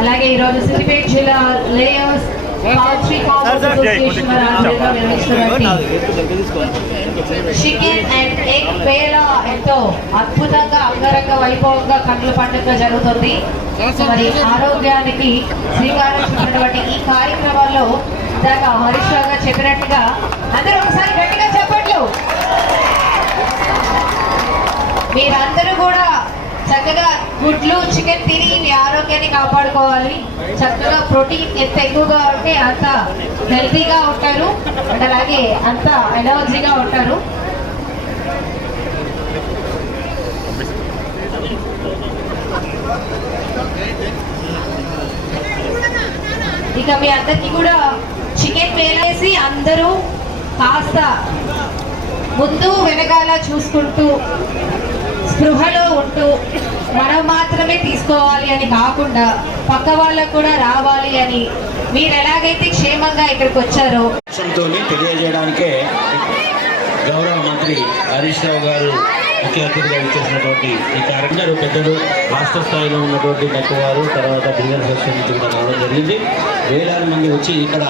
అలాగే ఈరోజు సిద్దిపేట జిల్లా లేయర్స్ చికెన్ అండ్ ఎగ్ వేళ ఎంతో అద్భుతంగా అంగరంగ వైభవంగా కన్నుల పండుగ జరుగుతుంది. మరి ఆరోగ్యానికి శ్రీకారం చుట్టినటువంటి ఈ కార్యక్రమాల్లో ఇందాక హరీష్ రావు గారు చెప్పినట్టుగా అందరూ ఒకసారి గట్టిగా చెప్పట్లు. మీరందరూ కూడా చక్కగా గుడ్లు చికెన్ తిని మీ ఆరోగ్యాన్ని కాపాడుకోవాలి. చక్కగా ప్రోటీన్ ఎంత ఎక్కువగా ఉంటే అంత హెల్తీగా ఉంటారు అండ్ అలాగే అంత ఎనర్జీగా ఉంటారు. ఇక మీ అందరికీ కూడా చికెన్ వేలేసి అందరూ కాస్త ముందు వెనకాల చూసుకుంటూ స్పృహలో ఉంటూ మనం మాత్రమే తీసుకోవాలి అని కాకుండా పక్క వాళ్ళకు కూడా రావాలి అని మీరు ఎలాగైతే క్షేమంగా ఇక్కడికి వచ్చారో తెలియజేయడానికే గౌరవ మంత్రి హరీష్ రావు గారు ముఖ్య అతిథిగా ఇచ్చేసినటువంటి ఈ కార్యక్రమం పెద్దలు రాష్ట్ర స్థాయిలో ఉన్నటువంటి వారు తర్వాత బిల్డర్ సెక్షన్ నుంచి కూడా రావడం జరిగింది. వేలాది మంది వచ్చి ఇక్కడ